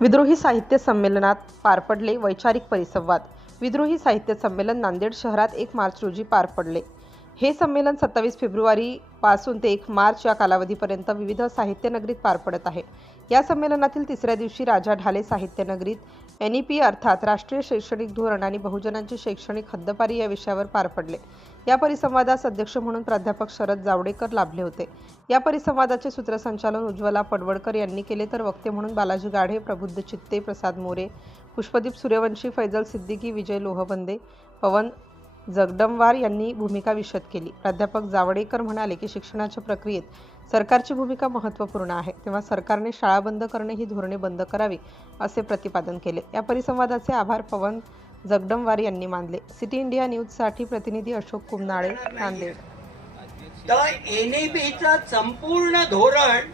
विद्रोही साहित्य संमेलनात पार पडले वैचारिक परिसंवाद। विद्रोही साहित्य संमेलन नांदेड शहरात 1 मार्च रोजी पार पडले। हे संमेलन 27 फेब्रुवारी पासून ते 1 मार्च या कालावधीपर्यंत विविध साहित्य नगरीत पार पडत आहे। या संमेलनातील तिसऱ्या दिवशी राजा ढाले साहित्य नगरीत NEP अर्थात राष्ट्रीय शैक्षणिक धोरण आणि बहुजनांची शैक्षणिक हद्दपारी या विषयावर पार पडले। या परिसंवादास अध्यक्ष म्हणून प्राध्यापक शरद जावडेकर लाभले होते। या परिसंवादाचे सूत्रसंचालन उज्ज्वला पडवळकर यांनी केले, तर वक्ते म्हणून बालाजी गाढे, प्रबुद्ध चित्ते, प्रसाद मोरे, पुष्पदीप सूर्यवंशी, फैजल सिद्दीकी, विजय लोहबंदे, पवन जगदमवार यांनी भूमिका विशद केली। प्राध्यापक जावडेकर म्हणाले की शिक्षणाच्या प्रक्रियेत सरकारची भूमिका महत्त्वपूर्ण आहे, तेव्हा सरकारने शाळा बंद करणे ही धोरणे बंद करावी असे प्रतिपादन केले। या परिसंवादाचे आभार पवन जगदमवार यांनी मानले। सिटी इंडिया न्यूजसाठी प्रतिनिधी अशोक कुमनाळे, नांदेड। तर NEPचं संपूर्ण धोरण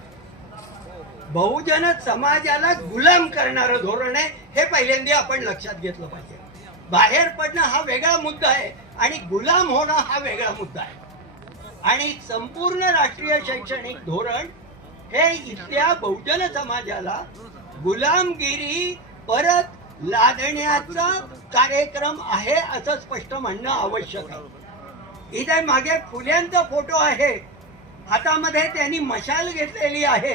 बहुजन समाजाला गुलाम करणारं धोरण आहे, हे पहिल्यांदा आपण लक्षात घेतलं पाहिजे। बाहेर पडणं हा वेगळा मुद्दा आहे आणि गुलाम होणं हा वेगळा मुद्दा आहे। आणि संपूर्ण राष्ट्रीय शैक्षणिक धोरण हे इथल्या बहुजन समाजाला गुलामगिरी परत लादण्याचा कार्यक्रम आहे असं स्पष्ट म्हणणं आवश्यक आहे। इथे मागे फुल्यांचा फोटो आहे, हातामध्ये त्यांनी मशाल घेतलेली आहे।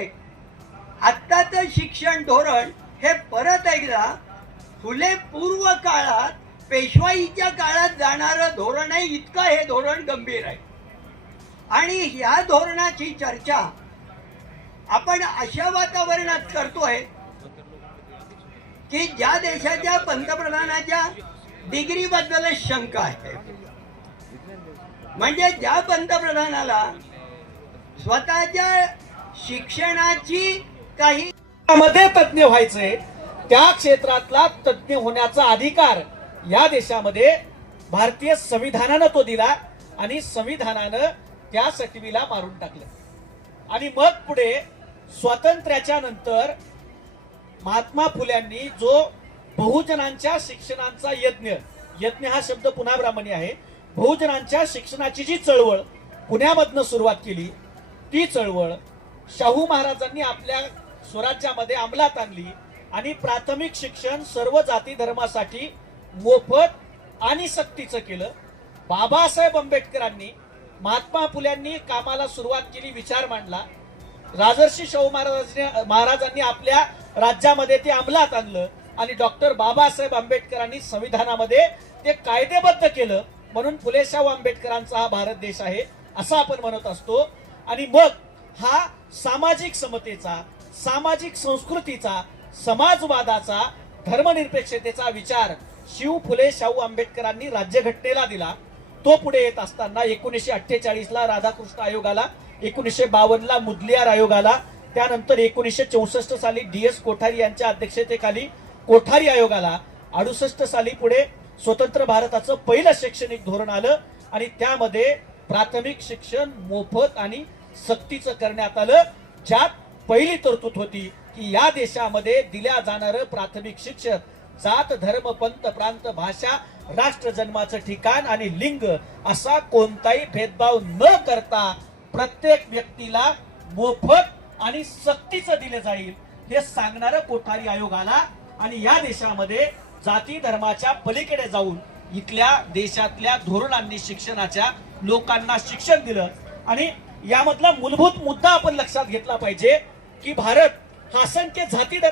आत्ताचं शिक्षण धोरण हे परत एकदा फुले पूर्व काळात पेशवाईच्या काळात जाणारं धोरण आहे, इतकं हे धोरण गंभीर आहे। आणि या धोरणाची चर्चा आपण अशा वातावरणात करतोय की ज्या देशाच्या पंतप्रधानाच्या डिग्रीबद्दल शंका आहे। म्हणजे ज्या पंतप्रधानाला स्वतःच्या शिक्षणाची काही मध्ये तज्ञ व्हायचे, त्या क्षेत्रातला तज्ञ होण्याचा अधिकार या देशामध्ये भारतीय संविधानानं तो दिला आणि संविधानानं त्या सकवीला मारून टाकलं। आणि मग पुढे स्वातंत्र्याच्या नंतर महात्मा फुल्यांनी जो बहुजनांच्या शिक्षणाचा यज्ञ हा शब्द पुन्हा ब्राह्मणी आहे, बहुजनांच्या शिक्षणाची जी चळवळ पुण्यामधनं सुरुवात केली, ती चळवळ शाहू महाराजांनी आपल्या स्वराज्यामध्ये अंमलात आणली आणि प्राथमिक शिक्षण सर्व जाती धर्मासाठी मोफत आणि सक्तीचं केलं। बाबासाहेब आंबेडकरांनी, महात्मा फुल्यांनी कामाला सुरुवात केली, विचार मांडला, राजर्षी शाहू महाराजांनी आपल्या राज्यामध्ये ते अंमलात आणलं आणि डॉक्टर बाबासाहेब आंबेडकरांनी संविधानामध्ये ते कायदेबद्ध केलं। म्हणून फुले शाहू आंबेडकरांचा हा भारत देश आहे असं आपण म्हणत असतो। आणि मग हा सामाजिक समतेचा, सामाजिक संस्कृतीचा, समाजवादाचा, धर्मनिरपेक्षतेचा विचार शिव फुले शाहू आंबेडकरांनी राज्यघटनेला दिला। तो पुढे येत असताना 1948 ला राधाकृष्ण आयोगाला, 1952 ला मुदलियार आयोगाला, त्यानंतर 1964 साली DS कोठारी यांच्या अध्यक्षतेखाली कोठारी आयोगाला, 68 साली पुढे स्वतंत्र भारताचं पहिलं शैक्षणिक धोरण आलं आणि त्यामध्ये प्राथमिक शिक्षण मोफत आणि सक्तीचं करण्यात आलं, ज्यात पहिली तरतूद होती की या देशामध्ये दिल्या जाणारं प्राथमिक शिक्षण जात, धर्म, पंथ, प्रांत, भाषा, राष्ट्र, जन्माचं ठिकाण आणि लिंग असा कोणताही भेदभाव न करता प्रत्येक व्यक्तीला मोफत आणि सक्तीचं दिले जाईल हे सांगणारं कोठारी आयोग आला। आणि या देशामध्ये जाती धर्माच्या पलीकडे जाऊन इथल्या देशातल्या धोरणांनी शिक्षणाच्या लोकांना शिक्षण दिलं। आणि यामधला मूलभूत मुद्दा आपण लक्षात घेतला पाहिजे की भारत हा असंख्य जाती धर्म